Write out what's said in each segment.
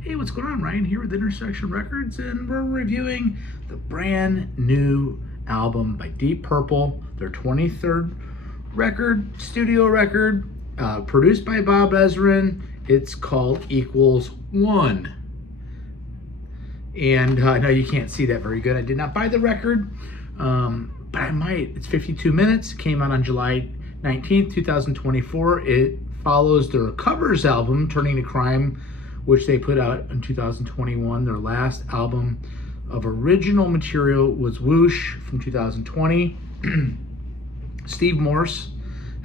Hey, what's going on? Ryan here with Intersection Records, and we're reviewing the brand new album by Deep Purple, their 23rd studio record, produced by Bob Ezrin. It's called Equals One. And I know you can't see that very good. I did not buy the record, but I might. It's 52 minutes. Came out on July 19th, 2024. It follows their covers album, Turning to Crime, which they put out in 2021. Their last album of original material was Whoosh from 2020. Steve Morse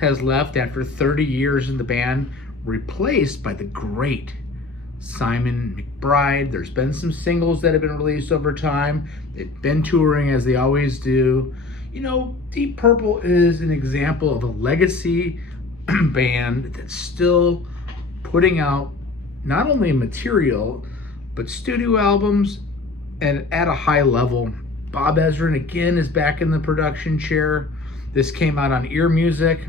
has left after 30 years in the band, replaced by the great Simon McBride. There's been some singles that have been released over time. They've been touring as they always do. You know, Deep Purple is an example of a legacy band that's still putting out not only material, but studio albums and at a high level. Bob Ezrin again is back in the production chair. This came out on Ear Music.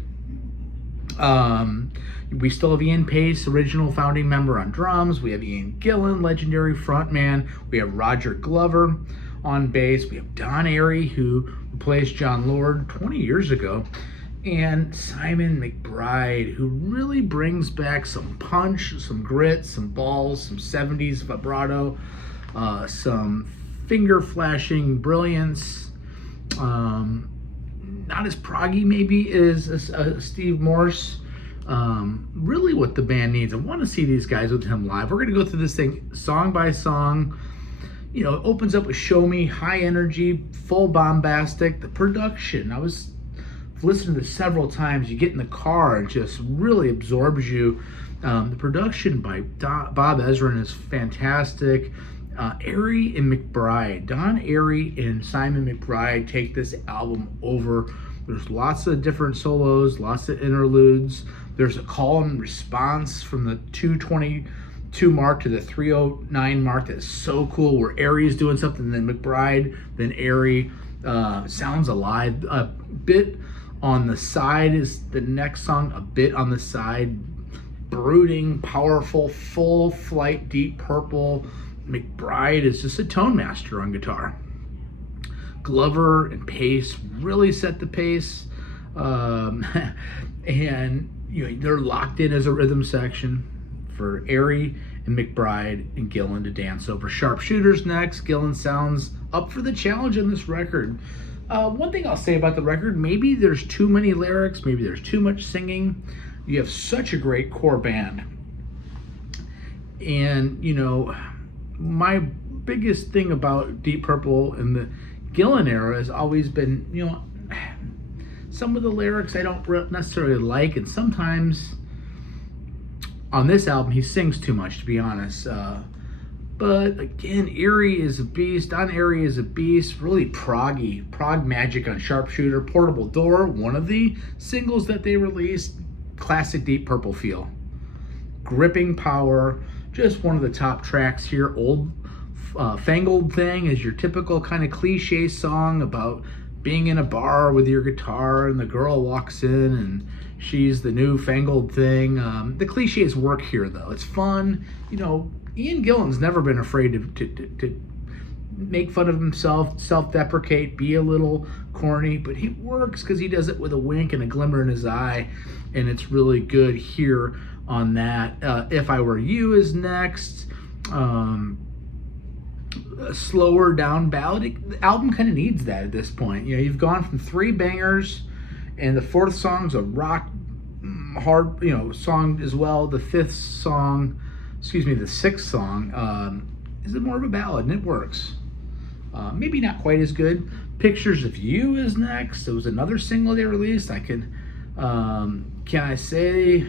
We still have Ian Pace, original founding member, on drums. We have Ian Gillan, legendary frontman. We have Roger Glover on bass. We have Don Airey, who replaced John Lord 20 years ago. And Simon McBride, who really brings back some punch, some grit, some balls, some 70s vibrato, some finger flashing brilliance. Not as proggy maybe as Steve Morse. Really what the band needs. I want to see these guys with him live. We're going to go through this thing song by song. You know, it opens up with Show Me, high energy, full bombastic. The production, I was listening to this several times. You get in the car and just really absorbs you. The production by Bob Ezrin is fantastic. Airey and McBride, Don Airey and Simon McBride take this album over. There's lots of different solos, lots of interludes. There's a call and response from the 222 mark to the 309 mark that's so cool, where Airey's doing something, then McBride, then Airey. Sounds alive. A bit on the side is the next song, A Bit on the Side. Brooding, powerful, full flight, Deep Purple. McBride is just a tone master on guitar. Glover and Pace really set the pace, and you know, they're locked in as a rhythm section for Airey and McBride and Gillan to dance over. Sharpshooters next. Gillan sounds up for the challenge on this record. One thing I'll say about the record, maybe there's too many lyrics, maybe there's too much singing. You have such a great core band, and you know, my biggest thing about Deep Purple and the Gillan era has always been, you know, some of the lyrics I don't necessarily like, and sometimes on this album he sings too much, to be honest. But again, Airey is a beast. Don Airey is a beast. Really proggy, prog magic on Sharpshooter. Portable Door, one of the singles that they released. Classic Deep Purple feel. Gripping power. Just one of the top tracks here. Old Fangled Thing is your typical kind of cliche song about being in a bar with your guitar and the girl walks in and she's the new fangled thing. The cliches work here though. It's fun. You know, Ian Gillan's never been afraid to make fun of himself, self-deprecate, be a little corny, but he works because he does it with a wink and a glimmer in his eye, and it's really good here on that. If I Were You is next. A slower down ballad. The album kind of needs that at this point. You know, you've gone from 3 bangers, and the 4th song's a rock hard, you know, song as well. The 6th song is more of a ballad, and it works. Maybe not quite as good. Pictures of You is next. It was another single they released. Can I say,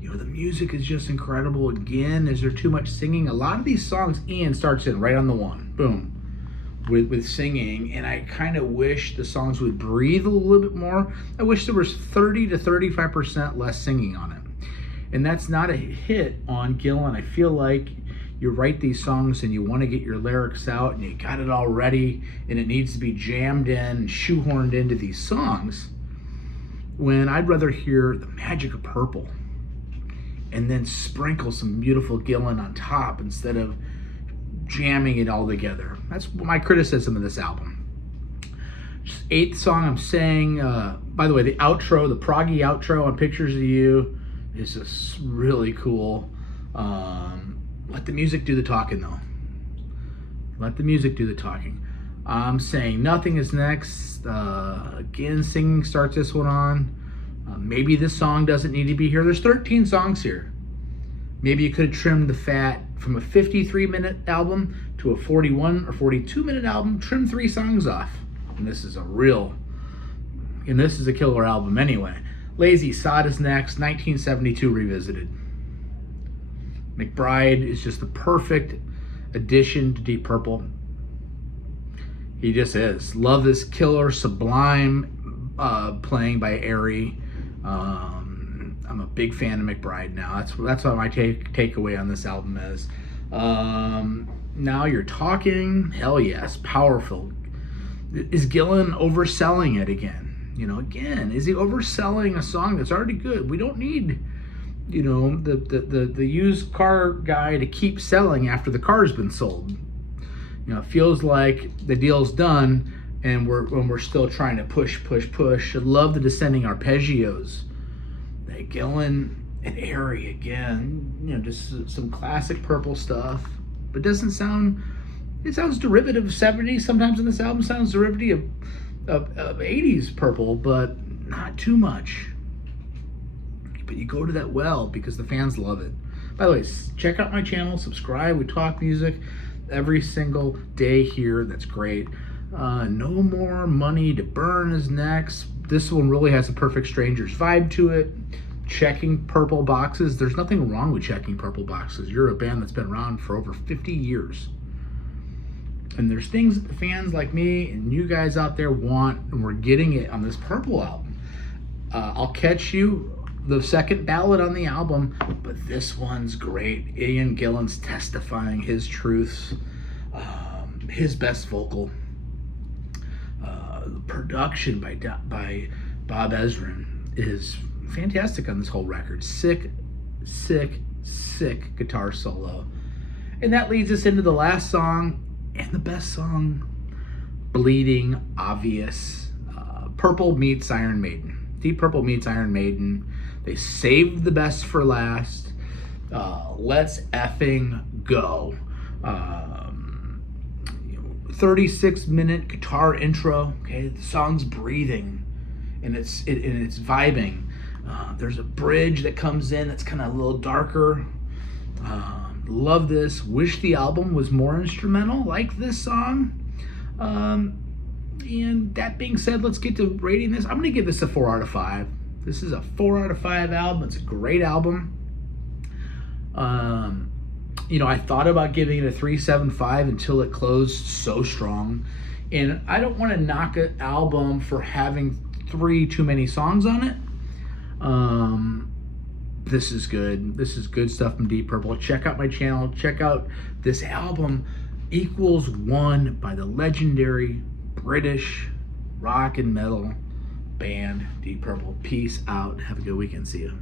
you know, the music is just incredible. Again, is there too much singing? A lot of these songs, Ian starts in right on the one, boom, with singing, and I kind of wish the songs would breathe a little bit more. I wish there was 30 to 35% less singing on it, and that's not a hit on Gillan. I feel like you write these songs and you want to get your lyrics out and you got it all ready and it needs to be jammed in and shoehorned into these songs, when I'd rather hear the magic of Purple and then sprinkle some beautiful Gillan on top instead of jamming it all together. That's my criticism of this album. Eighth song I'm saying, by the way, the outro, the proggy outro on Pictures of You is just really cool. Let the music do the talking, though. Let the music do the talking. I'm saying Nothing is next. Again, singing starts this one on. Maybe this song doesn't need to be here. There's 13 songs here. Maybe you could have trimmed the fat from a 53-minute album to a 41 or 42-minute album. Trim 3 songs off. And this is a killer album anyway. Lazy Sod is next. 1972 revisited. McBride is just the perfect addition to Deep Purple. He just is. Love this killer, sublime playing by Airy. I'm a big fan of McBride now. That's what my takeaway on this album is. Now You're Talking. Hell yes, powerful. Is Gillan overselling it again? Again, is he overselling a song that's already good? We don't need, the used car guy to keep selling after the car's been sold. It feels like the deal's done, and we're still trying to push. I love the descending arpeggios. Gillan and Airy again. Just some classic Purple stuff, but doesn't sound. It sounds derivative of 70s. Sometimes in this album sounds derivative of 80s Purple, but not too much. But you go to that well because the fans love it. By the way, check out my channel, subscribe. We talk music every single day here. That's great. No More Money to Burn is next. This one really has a Perfect Strangers vibe to it. Checking Purple boxes. There's nothing wrong with checking Purple boxes. You're a band that's been around for over 50 years. And there's things that the fans like me and you guys out there want, and we're getting it on this Purple album. I'll catch you the second ballad on the album, but this one's great. Ian Gillan's testifying his truths, his best vocal. The production by Bob Ezrin is fantastic on this whole record. Sick guitar solo. And that leads us into the last song and the best song, Bleeding Obvious. Purple meets Iron Maiden. Deep Purple meets Iron Maiden. They saved the best for last. Let's effing go. 36-minute guitar intro. Okay, the song's breathing, and it's vibing. There's a bridge that comes in that's kind of a little darker. Love this. Wish the album was more instrumental, like this song. And that being said, let's get to rating this. I'm going to give this a 4 out of 5. This is a 4 out of 5 album. It's a great album. I thought about giving it a 3.75 until it closed so strong. And I don't want to knock an album for having 3 too many songs on it. This is good. This is good stuff from Deep Purple. Check out my channel. Check out this album, Equals One, by the legendary British rock and metal band Deep Purple. Peace out. Have a good weekend. See you.